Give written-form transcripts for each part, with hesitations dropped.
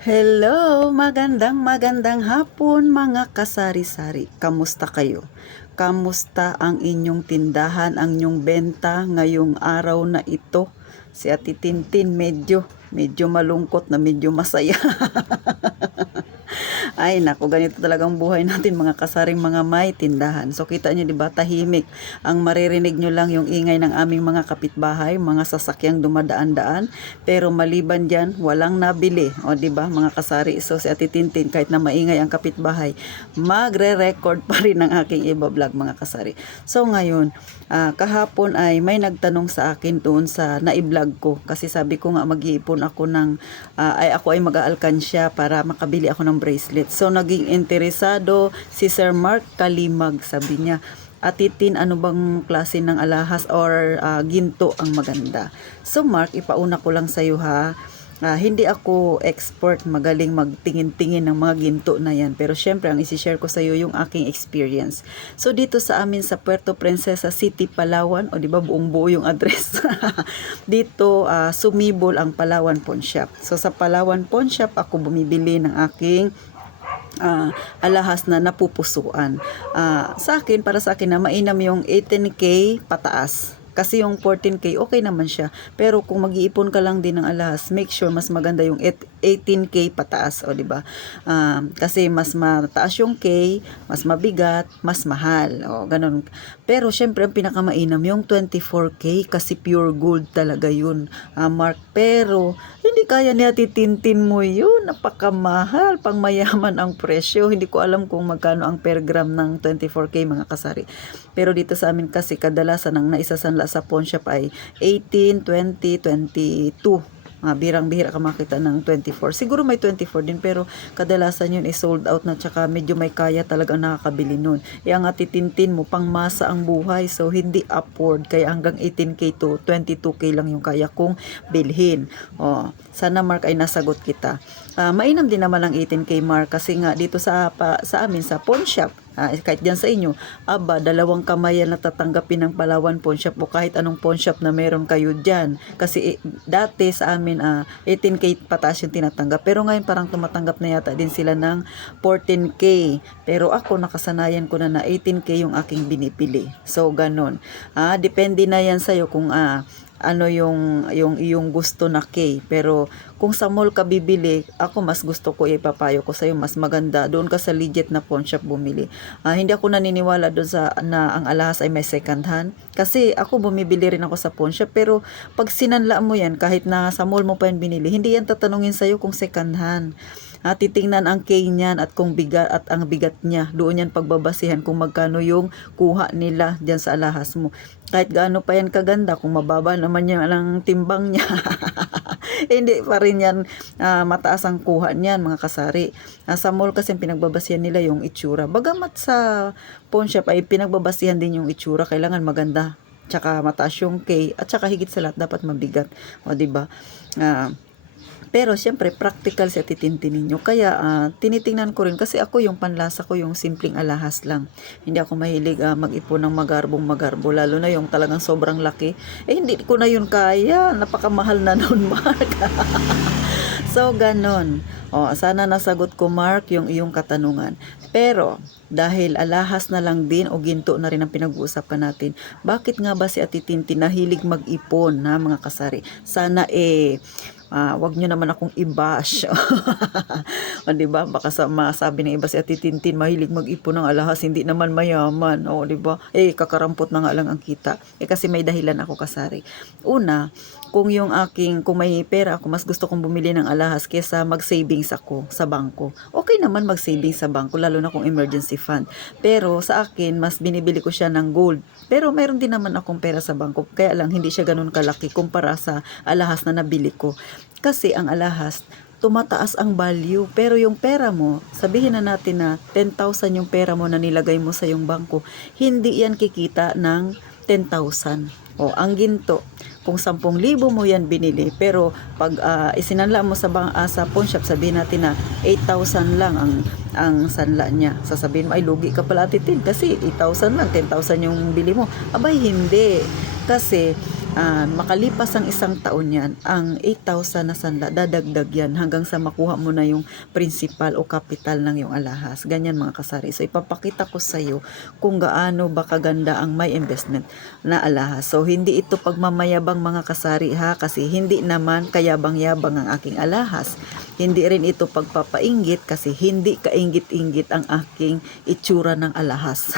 Hello! Magandang hapon mga kasari-sari. Kamusta kayo? Kamusta ang inyong tindahan, ang inyong benta ngayong araw na ito? Si Ate Tintin medyo malungkot na medyo masaya. Ay naku, ganito talagang buhay natin mga kasaring mga may tindahan. So kita nyo, 'di ba, tahimik. Ang maririnig nyo lang yung ingay ng aming mga kapitbahay, mga sasakyang dumadaan-daan, pero maliban diyan, walang nabili. O 'di ba, mga kasari. So si Ate Tintin, kahit na maingay ang kapitbahay, magre-record pa rin ang aking iba-vlog mga kasari. So ngayon, kahapon ay may nagtanong sa akin doon sa nai-vlog ko, kasi sabi ko nga mag-iipon ako ng ako ay mag-aalkansya para makabili ako ng bracelet. So naging interesado si Sir Mark Kalimag, sabi niya, Ate Tin, ano bang klase ng alahas or ginto ang maganda? So Mark, ipauna ko lang sa iyo ha. Hindi ako expert, magaling magtingin-tingin ng mga ginto na yan. Pero syempre, ang isi-share ko sa iyo yung aking experience. So dito sa amin sa Puerto Princesa City, Palawan, o di ba buong buo yung address. Dito, sumibol ang Palawan Pawn Shop. So sa Palawan Pawn Shop, ako bumibili ng aking alahas na napupusuan. Para sa akin na mainam yung 18K pataas. Kasi yung 14K, okay naman siya. Pero kung mag-iipon ka lang din ng alahas, make sure mas maganda yung 18K pataas, o di ba? Kasi mas mataas yung K, mas mabigat, mas mahal. O ganun. Pero syempre ang pinakamainam yung 24K kasi pure gold talaga yun, Mark. Pero hindi kaya ni Ate Tintin mo yun. Napakamahal, pang mayaman ang presyo. Hindi ko alam kung magkano ang per gram ng 24K mga kasari. Pero dito sa amin kasi kadalasan ang naisasanla sa pawn shop ay 18, 20, 22. Birang-bihira ka makita ng 24. Siguro may 24 din, pero kadalasan yun is sold out na, tsaka medyo may kaya talagang nakakabili nun. Ang Ate Tintin mo, pang masa ang buhay, so hindi afford. Kaya hanggang 18K to 22K lang yung kaya kong bilhin. Sana Mark ay nasagot kita. Mainam din naman ang 18K Mark, kasi nga dito sa amin sa pawn shop, kahit dyan sa inyo, dalawang kamay yan natatanggapin ng Palawan Pawn Shop o kahit anong pawn shop na meron kayo dyan. Kasi dati sa amin 18K pataas yung tinatanggap, pero ngayon parang tumatanggap na yata din sila ng 14K. Pero ako nakasanayan ko na 18K yung aking binipili. So ganon. Depende na yan sa'yo kung ano yung iyong gusto na K. Pero kung sa mall ka bibili, ako mas gusto ko, ipapayo ko sa iyo, mas maganda doon ka sa legit na pawn shop bumili. Hindi ako naniniwala doon sa na ang alahas ay may second hand, kasi ako bumibili rin ako sa pawn shop, pero pag sinanla mo yan, kahit na sa mall mo pa yan binili, hindi yan tatanungin sa iyo kung second hand. Titingnan ang K niyan at kung bigat at ang bigat niya. Doon yan pagbabasihan kung magkano yung kuha nila diyan sa alahas mo. Kahit gaano pa yan kaganda, kung mababa naman yan ang timbang niya, hindi pa rin yan mataas ang kuha niyan mga kasari. Sa mall kasi pinagbabasihan nila yung itsura. Bagamat sa pawn shop ay pinagbabasihan din yung itsura, kailangan maganda, tsaka mataas yung K, at tsaka higit sa lahat dapat mabigat. O di ba? Pero syempre practical sa titintin ninyo. Kaya tinitingnan ko rin, kasi ako yung panlasa ko yung simpleng alahas lang. Hindi ako mahilig mag-ipon ng magarbo, lalo na yung talagang sobrang laki. Hindi ko na yun kaya. Napakamahal na noon, Mark. So ganon. Sana nasagot ko, Mark, yung iyong katanungan. Pero dahil alahas na lang din o ginto na rin ang pinag-uusapan natin, bakit nga ba si Ate Tintin nahilig mag-ipon na mga kasari? Sana wag nyo naman akong i-bash. O diba? Baka masabi ng iba si Ate Tintin mahilig mag-ipon ng alahas, hindi naman mayaman. O diba? Kakarampot na nga lang ang kita. Kasi may dahilan ako, kasari. Una, kung may pera ako, mas gusto kong bumili ng alahas kesa mag-savings ako sa bangko. Okay naman mag-savings sa bangko, lalo na kung emergency fund. Pero sa akin, mas binibili ko siya ng gold. Pero meron din naman akong pera sa bangko, kaya lang hindi siya ganun kalaki kumpara sa alahas na nabili ko. Kasi ang alahas, tumataas ang value. Pero yung pera mo, sabihin na natin na 10,000 yung pera mo na nilagay mo sa yung bangko, hindi yan kikita ng 10,000. Ang ginto, kung 10,000 mo yan binili, pero pag isinanla mo sa pawn shop, sabihin natin na 8,000 lang ang sanla niya. Sasabihin mo, ay lugi ka pala, Titin, kasi 8,000 lang, 10,000 yung bili mo. Abay, hindi. Kasi makalipas ang isang taon yan, ang 8,000 na sanla, dadagdag yan hanggang sa makuha mo na yung principal o capital ng yung alahas. Ganyan mga kasari. So, ipapakita ko sa iyo kung gaano ba kaganda ang may investment na alahas. So, hindi ito pagmamayabang mga kasari ha, kasi hindi naman kayabang-yabang ang aking alahas. Hindi rin ito pagpapainggit kasi hindi kainggit-inggit ang aking itsura ng alahas.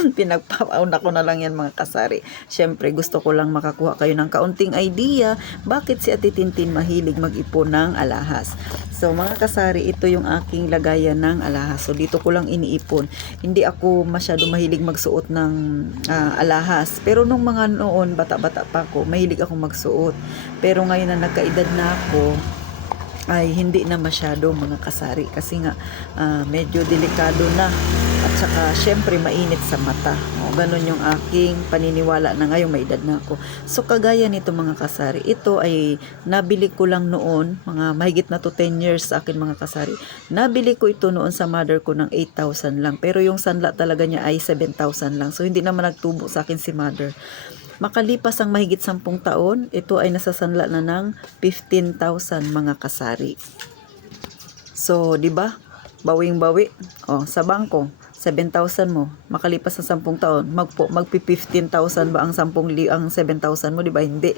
Pinagpapauna ko na lang yan mga kasari. Syempre gusto ko lang makakuha kayo ng kaunting idea bakit si Ate Tintin mahilig mag-ipon ng alahas. So mga kasari, ito yung aking lagayan ng alahas. So dito ko lang iniipon. Hindi ako masyado mahilig magsuot ng alahas. Pero nung mga noon, bata-bata pa ako, mahilig akong magsuot. Pero ngayon na nagkaedad na ako, ay hindi na masyado mga kasari kasi nga medyo delikado na at saka syempre mainit sa mata. Ganon yung aking paniniwala na ngayong may edad na ako. So kagaya nito mga kasari, ito ay nabili ko lang noon, mga mahigit na to 10 years sa akin mga kasari. Nabili ko ito noon sa mother ko ng 8,000 lang, pero yung sanla talaga niya ay 7,000 lang. So hindi naman nagtubo sa akin si mother. Makalipas ang mahigit 10 taon, ito ay nasasanla na ng 15,000 mga kasari. So, di ba? Bawing-bawi. Sa bangko, 7,000 mo. Makalipas ang 10 taon, magpi 15,000 ba ang 7,000 mo, di ba? Hindi.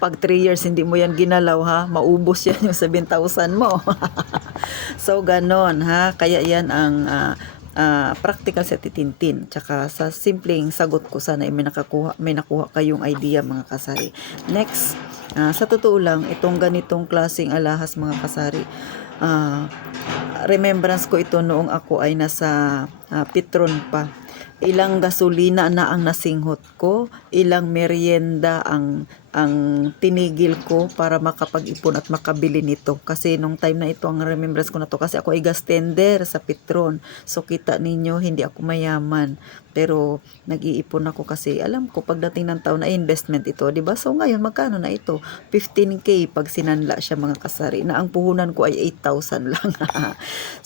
Pag 3 years hindi mo yan ginalaw ha, maubos yan yung 7,000 mo. So, ganon ha. Kaya yan ang practical sa titintin. Tsaka sa simpleng sagot ko, sana ay may nakuha kayong idea mga kasari. Next, sa totoo lang, itong ganitong klaseng alahas mga kasari, remembrance ko ito noong ako ay nasa Petron pa. Ilang gasolina na ang nasinghot ko, ilang merienda ang tinigil ko para makapag-ipon at makabili nito. Kasi nung time na ito, ang remembrance ko na to, kasi ako ay gas tender sa Petron. So kita ninyo, hindi ako mayaman. Pero nag-iipon ako kasi alam ko pagdating ng taon na investment ito, 'di ba? So ngayon magkano na ito? 15K pag sinanla siya mga kasari. Na ang puhunan ko ay 8,000 lang.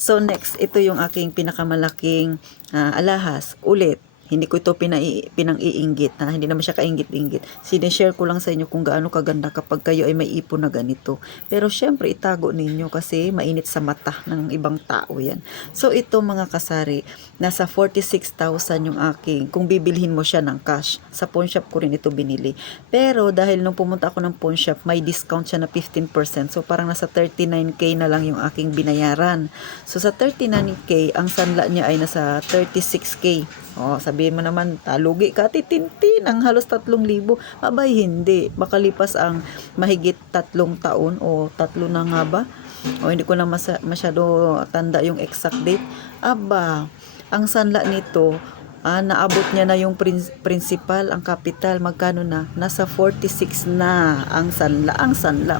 So next, ito yung aking pinakamalaking alahas. Ulit, hindi ko ito pinang-iinggit ha? Hindi naman siya kainggit-inggit. Sinishare ko lang sa inyo kung gaano kaganda kapag kayo ay may ipon na ganito. Pero syempre itago ninyo kasi mainit sa mata ng ibang tao yan. So ito mga kasari, nasa 46,000 yung aking, kung bibilhin mo siya ng cash. Sa pawn shop ko rin ito binili. Pero dahil nung pumunta ako ng pawn shop, may discount siya na 15%. So parang nasa 39K na lang yung aking binayaran. So sa 39K, ang sanla niya ay nasa 36K. Sabihin mo naman, lugi ka, titintin, ang halos 3,000. Abay, hindi. Makalipas ang mahigit 3 taon o 3 na nga ba? Hindi ko na masyado tanda yung exact date. Aba, ang sanla nito, naabot niya na yung principal, ang capital, magkano na? Nasa 46 na ang sanla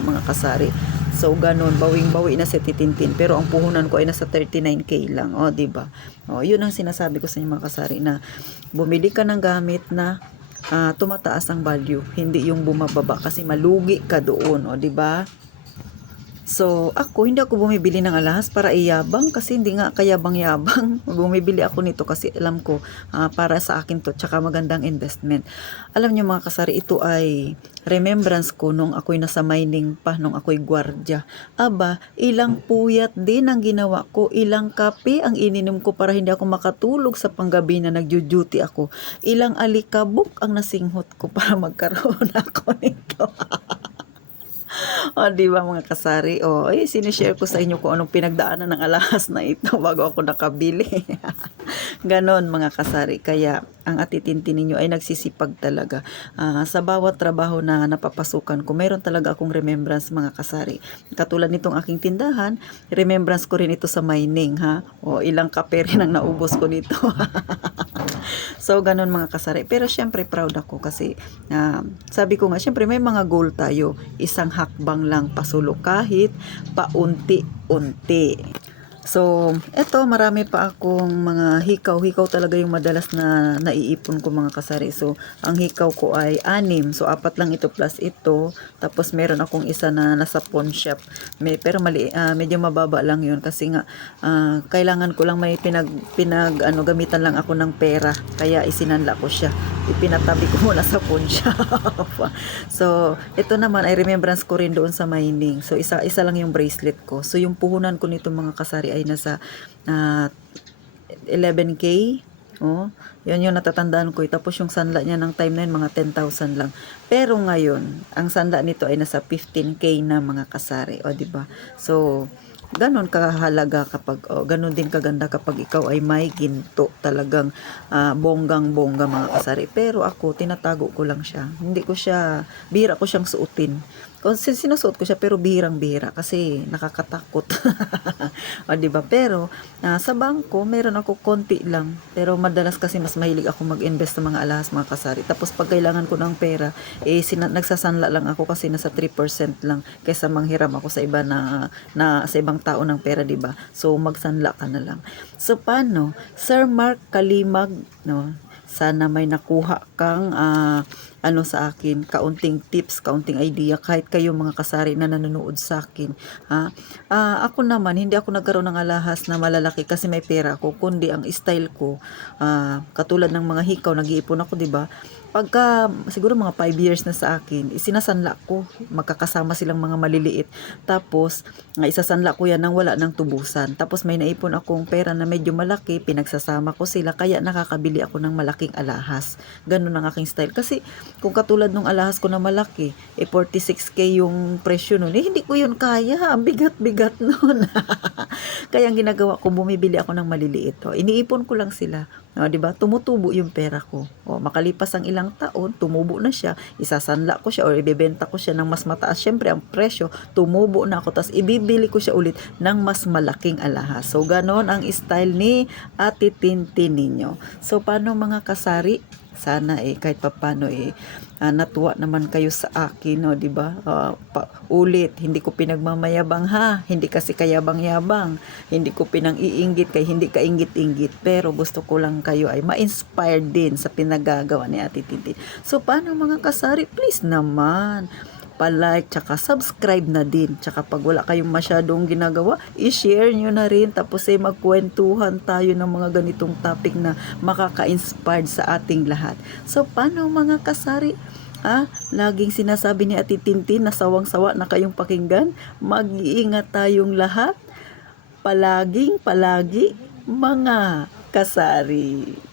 mga kasari. So ganun, bawing-bawi na si titintin, pero ang puhunan ko ay nasa 39K lang, di ba? Yun ang sinasabi ko sa inyo mga kasari, na bumili ka ng gamit na tumataas ang value, hindi yung bumababa kasi malugi ka doon, di ba? So, hindi ako bumibili ng alahas para iyabang kasi hindi nga kayabang-yabang. Bumibili ako nito kasi alam ko para sa akin to, tsaka magandang investment. Alam niyo mga kasari, ito ay remembrance ko nung ako'y nasa mining pa, nung ako'y gwardya. Aba, ilang puyat din ang ginawa ko, ilang kape ang ininom ko para hindi ako makatulog sa panggabi na nagjo-duty ako. Ilang alikabok ang nasinghot ko para magkaroon ako nito. Di ba mga kasari? Sinishare ko sa inyo kung anong pinagdaanan ng alahas na ito bago ako nakabili. Ganon mga kasari. Kaya ang atitintin ninyo ay nagsisipag talaga. Sa bawat trabaho na napapasukan ko, mayroon talaga akong remembrance mga kasari. Katulad nitong aking tindahan, remembrance ko rin ito sa mining ha. Ilang kape rin ang naubos ko nito. So ganon mga kasari. Pero syempre proud ako kasi sabi ko nga, syempre may mga goal tayo. Isang hakbang lang pasulok kahit paunti-unti. So, eto marami pa akong mga hikaw. Hikaw talaga yung madalas na naiipon ko mga kasari. So, ang hikaw ko ay 6. So, 4 lang ito plus ito. Tapos meron akong isa na nasa pawn shop. Pero medyo mababa lang yun kasi nga kailangan ko lang may gamitan lang ako ng pera. Kaya isinanla ko siya. Ipinatabi ko muna sa pawn shop. So, ito naman ay remembrance ko rin doon sa mining. So, isa lang yung bracelet ko. So, yung puhunan ko nito mga kasari ay nasa 11K. Oh, yun yung natatandaan ko. Tapos yung sanla niya ng time na yun, mga 10,000 lang. Pero ngayon, ang sanla nito ay nasa 15K na mga kasari. O, diba? So, ganon kahalaga kapag, ganon din kaganda kapag ikaw ay may ginto. Talagang bonggang-bongga mga kasari. Pero ako, tinatago ko lang siya. Bihira ko siyang suotin. Kasi sinusuot ko siya pero bihirang-bihira kasi nakakatakot. O, diba? Pero sa bangko, meron ako konti lang. Pero madalas kasi mas mahilig ako mag-invest sa mga alahas mga kasari. Tapos pag kailangan ko ng pera, nagsasanla lang ako kasi nasa 3% lang kaysa manghiram ako sa iba sa ibang tao ng pera, diba? So magsanla ka na lang. So paano? Sir Mark Kalimag, no? Sana may nakuha kang sa akin, kaunting tips, kaunting idea, kahit kayo mga kasari na nanonood sa akin. Ako naman, hindi ako nagkaroon ng alahas na malalaki kasi may pera ako, kundi ang style ko, katulad ng mga hikaw, nag-iipon ako, diba? Pagka siguro mga 5 years na sa akin, isinasanla ko, magkakasama silang mga maliliit. Tapos, isasanla ko yan nang wala ng tubusan. Tapos may naipon akong pera na medyo malaki, pinagsasama ko sila, kaya nakakabili ako ng malaking alahas. Ganun ang aking style. Kasi, kung katulad ng alahas ko na malaki, 46K yung presyo nun, hindi ko yun kaya. Ang bigat-bigat nun. Kaya ang ginagawa ko, bumibili ako ng maliliit. Iniipon ko lang sila. Diba? Tumutubo yung pera ko. Makalipas ang ilang taon, tumubo na siya, isasanla ko siya o ibebenta ko siya ng mas mataas. Syempre, ang presyo, tumubo na ako, tapos ibibili ko siya ulit ng mas malaking alahas. So, ganon ang style ni Ate Tintin ninyo. So, paano mga kasari? Sana kahit papano natuwa naman kayo sa akin, no, 'di ba? Ulit, hindi ko pinagmamayabang ha, hindi kasi kayabang-yabang, hindi ko pinang-iinggit kay hindi kainggit-inggit, pero gusto ko lang kayo ay ma-inspire din sa pinagagawa ni Ate Tintin. So paano mga kasari, please naman pa-like, tsaka subscribe na din. Tsaka pag wala kayong masyadong ginagawa, i-share nyo na rin. Tapos magkwentuhan tayo ng mga ganitong topic na makaka-inspired sa ating lahat. So, paano mga kasari? Laging sinasabi ni Ate Tintin na sawang-sawa na kayong pakinggan. Mag-iingat tayong lahat. Palagi, mga kasari.